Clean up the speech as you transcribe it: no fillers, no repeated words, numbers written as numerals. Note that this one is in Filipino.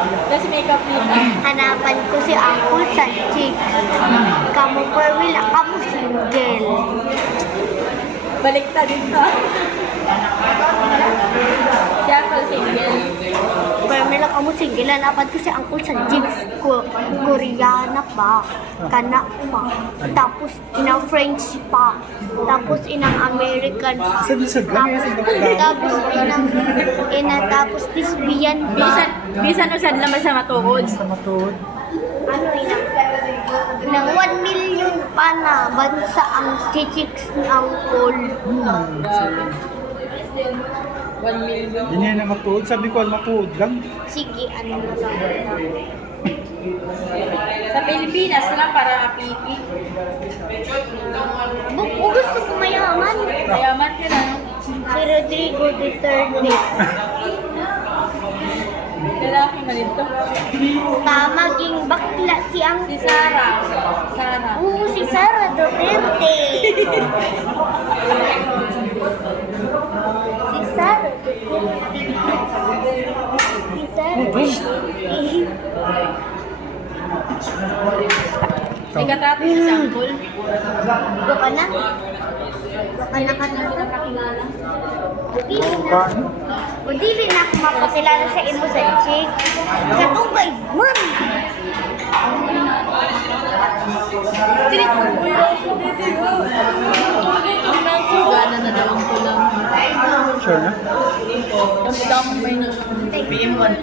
Tapos makeup nito. Hanapan ko si Uncle sa chicks. Kamu Perwil, kamu single. Baliktad dito. Siya ako single. Perwil, kamu single. Hanapan ko si Uncle sa chicks. Koreana pa. Kana pa. Tapos inang French pa. Tapos inang American pa. Tapos lesbian pa. Bisan usad naman sa matuod. Sa matuod. Ano inang 1 million pa na bansa ang chichiks ni Uncle. 1 million. Hindi niya na matuod. Sabi ko, matuod lang. Sige, ano na lang. Sa Pilipinas lang para pipi. Gusto ko mayaman. Mayaman ka na, no? Si Rodrigo Duterte. Lalaki man dito. Maging bakla si ang... Si Sarah. Sarah. Oo, si Sara Duterte. Si Sara Duterte. Si Sara Duterte. May katrato si Sampol. Buka na. Buka na ka na. Dili na. O dili na ako mapakilala sa imo sa chick. Sa tubay, man. Dili ko Gana na daw ang kulang. Sure na? Ang dami may na.